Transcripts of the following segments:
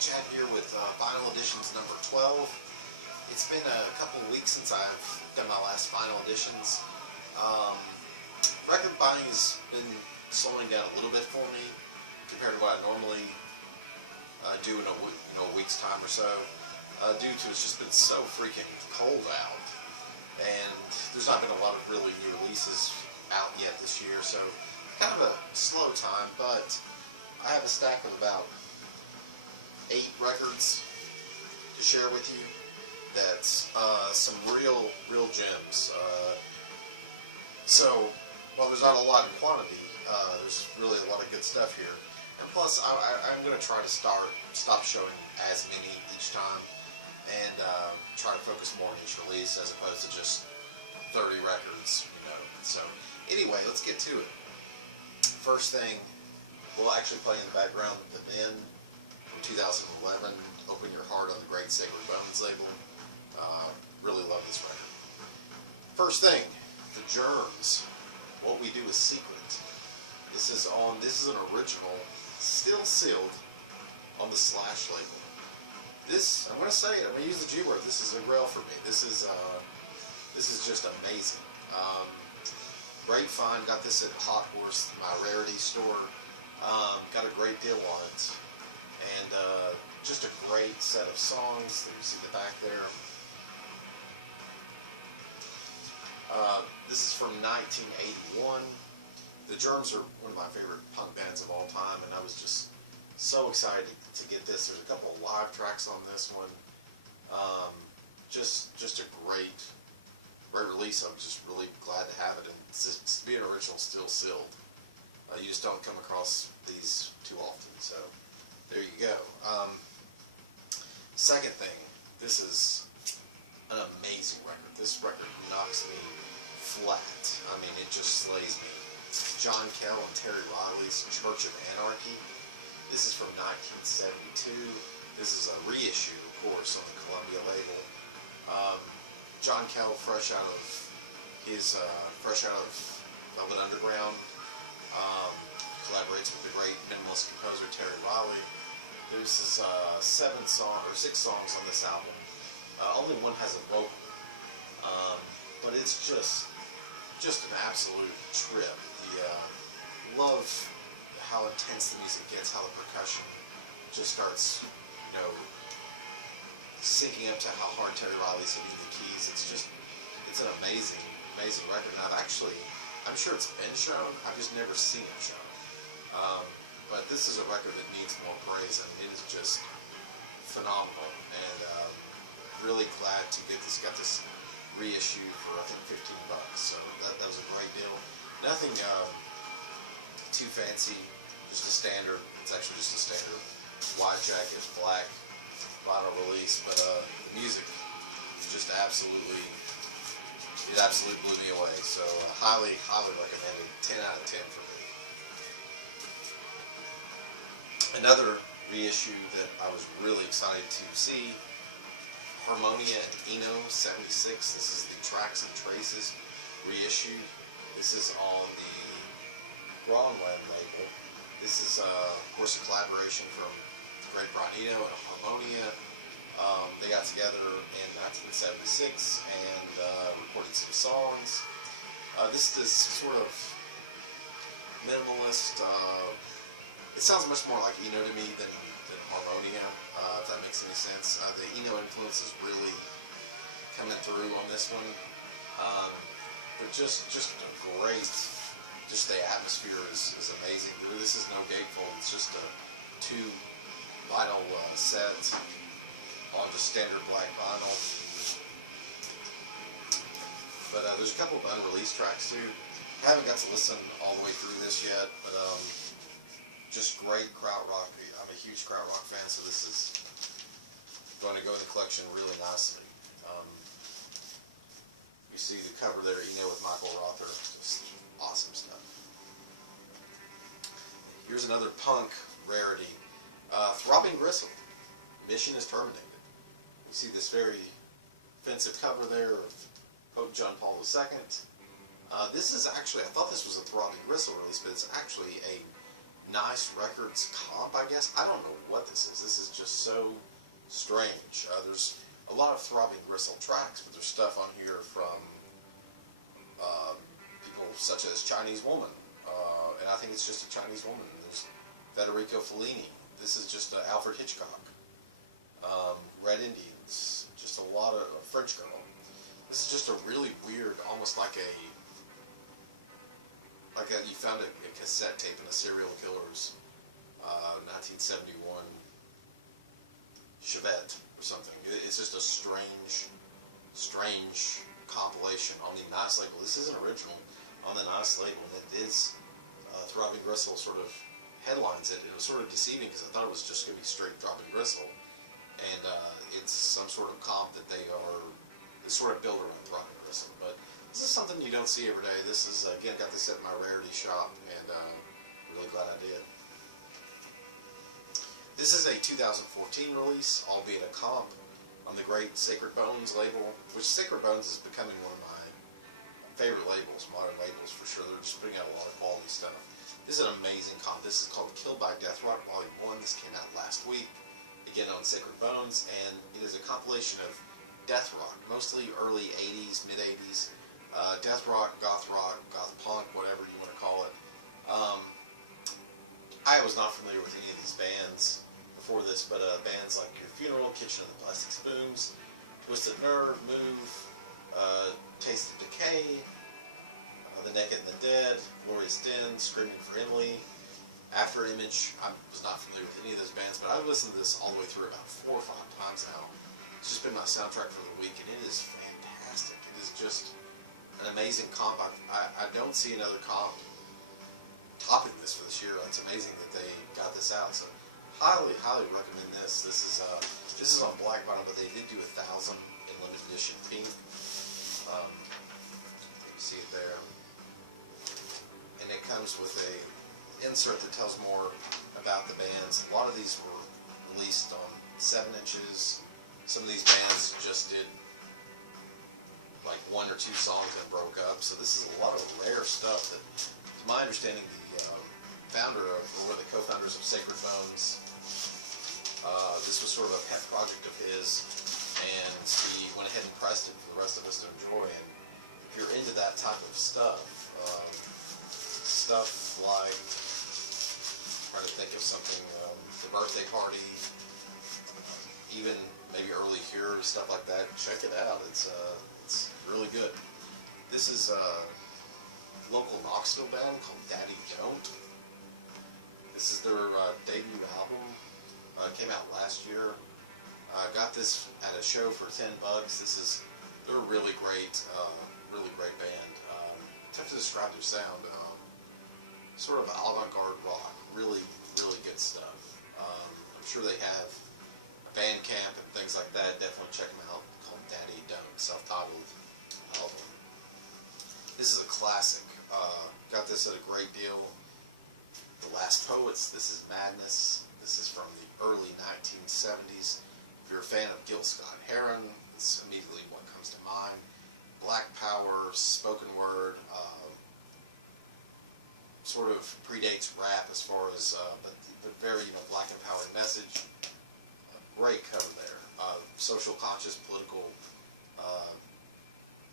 Chad here with Final Editions number 12. It's been a couple of weeks since I've done my last Final Editions. Record buying has been slowing down a little bit for me compared to what I normally do in a week's time or so, due to it's just been so freaking cold out, and there's not been a lot of really new releases out yet this year, so kind of a slow time. But I have a stack of about 8 records to share with you. That's some real gems. So while there's not a lot in quantity, there's really a lot of good stuff here. And plus, I'm going to try to stop showing as many each time, and try to focus more on each release as opposed to just 30 records, So anyway, let's get to it. First thing, we'll actually play in the background The Men from 2011, Open Your Heart on the Great Sacred Bones label. Really love this record. First thing, The Germs, What We Do Is Secret. This is an original, still sealed on the Slash label. This, I'm going to say it, I'm going to use the G word, this is a rail for me. This is just amazing. Great find, got this at Hot Horse, my rarity store. Got a great deal on it. And just a great set of songs. You see the back there. This is from 1981. The Germs are one of my favorite punk bands of all time, and I was just so excited to get this. There's a couple of live tracks on this one. Just a great release. I'm just really glad to have it, and to be an original, still sealed. You just don't come across these too often, so there you go. Second thing, this is an amazing record. This record knocks me flat. I mean, it just slays me. John Kell and Terry Riley's Church of Anarchy. This is from 1972. This is a reissue, of course, on the Columbia label. John Kell, fresh out of Velvet Underground, collaborates with the great minimalist composer Terry Riley. There's 6 songs on this album. Only one has a vocal, but it's just an absolute trip. Love how intense the music gets, how the percussion just starts, syncing up to how hard Terry Riley's hitting the keys. It's an amazing record. And I'm sure it's been shown. I've just never seen it shown. But this is a record that needs more praise, and it is just phenomenal. And really glad to get this. Got this reissue for I think $15. So that was a great deal. Nothing too fancy. Just a standard. It's actually just a standard wide jacket, black vinyl release. But the music just absolutely blew me away. So highly recommended. 10 out of 10 for me. Another reissue that I was really excited to see, Harmonia and Eno 76. This is the Tracks and Traces reissue. This is on the Braunland label. This is, of course, a collaboration from the great Brian Eno and Harmonia. They got together in 1976 and recorded some songs. This is sort of minimalist. It sounds much more like Eno to me than Harmonia, if that makes any sense. The Eno influence is really coming through on this one. But just a great, just the atmosphere is amazing. This is no gatefold. It's just a 2 vinyl set on just standard black vinyl. But there's a couple of unreleased tracks too. I haven't got to listen all the way through this yet, but just great krautrock. I'm a huge krautrock fan, so this is going to go in the collection really nicely. You see the cover there, with Michael Rother. Just awesome stuff. Here's another punk rarity. Throbbing Gristle. Mission is terminated. You see this very offensive cover there of Pope John Paul II. This is actually, I thought this was a Throbbing Gristle release, but it's actually a Nice Records comp, I guess. I don't know what this is. This is just just so strange. There's a lot of Throbbing Gristle tracks, but there's stuff on here from people such as Chinese Woman, and I think it's just a Chinese woman. There's Federico Fellini. This is just Alfred Hitchcock. Red Indians, just a lot of French Girl. This is just a really weird, almost like you found a cassette tape in a serial killer's 1971 Chevette or something. It's just a strange compilation on the nice label. This isn't original on the nice label. It is Throbbing Gristle sort of headlines it. It was sort of deceiving because I thought it was just going to be straight Throbbing Gristle, and it's some sort of comp that they sort of built around Throbbing Gristle. But this is something you don't see every day. This is, again, got this at my rarity shop, and really glad I did. This is a 2014 release, albeit a comp on the great Sacred Bones label, which Sacred Bones is becoming one of my favorite labels, modern labels for sure. They're just putting out a lot of quality stuff. This is an amazing comp. This is called Killed by Death Rock Volume 1. This came out last week, again on Sacred Bones, and it is a compilation of death rock, mostly early 80s, mid 80s, death rock, goth punk, whatever you want to call it. I was not familiar with any of these bands before this, but bands like Your Funeral, Kitchen of the Plastic Spoons, Twisted Nerve, Move, Taste of Decay, The Naked and the Dead, Glorious Den, Screaming for Emily, After Image. I was not familiar with any of those bands, but I've listened to this all the way through about 4 or 5 times now. It's just been my soundtrack for the week, and it is fantastic. It is just an amazing comp. I don't see another comp topping this for this year. It's amazing that they got this out. So highly recommend this. This is on black vinyl, but they did do 1,000 in limited edition pink. You see it there, and it comes with a insert that tells more about the bands. A lot of these were released on 7 inches. Some of these bands just did like 1 or 2 songs and broke up. So this is a lot of rare stuff that, to my understanding, the founder of, or one of the co-founders of Sacred Bones, this was sort of a pet project of his, and he went ahead and pressed it for the rest of us to enjoy. And if you're into that type of stuff, stuff like, trying to think of something, The Birthday Party, even maybe Early Cure, stuff like that, check it out. It's really good. This is a local Knoxville band called Daddy Don't. This is their debut album. Came out last year. Got this at a show for $10. They're a really great band. Tough to describe their sound. Sort of avant-garde rock. Really good stuff. I'm sure they have Bandcamp and things like that. Definitely check them out. Called Daddy Don't, self-titled album. This is a classic. Got this at a great deal. The Last Poets. This is Madness. This is from the early 1970s. If you're a fan of Gil Scott-Heron, it's immediately what comes to mind. Black Power, spoken word, sort of predates rap as far as, but very black empowering message. Great cover there. Social conscious, political,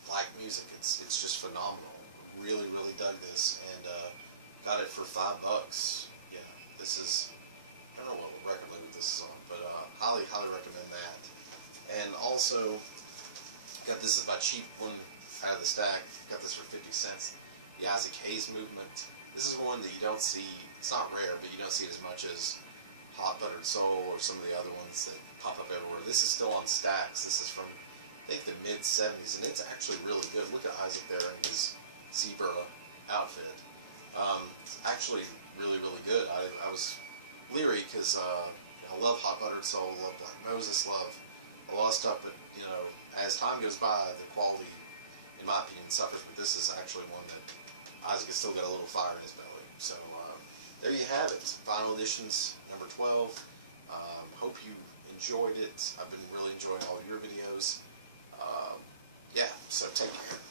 black music. It's just phenomenal. Really dug this, and got it for $5. Yeah, this is, I don't know what record label this is on, but highly recommend that. And also got this is my cheap one out of the stack. Got this for 50 cents. The Isaac Hayes Movement. This is one that you don't see. It's not rare, but you don't see it as much as Hot Buttered Soul or some of the other ones that pop up everywhere. This is still on stacks. This is from, I think, the mid-70s, and it's actually really good. Look at Isaac there in his zebra outfit. It's actually really good. I was leery because I love Hot Buttered Soul, love Black Moses, love a lot of stuff, but as time goes by, the quality, in my opinion, suffers. But this is actually one that Isaac has still got a little fire in his belly. So there you have it. Final Editions number 12. Hope you enjoyed it. I've been really enjoying all of your videos. Yeah, so take care.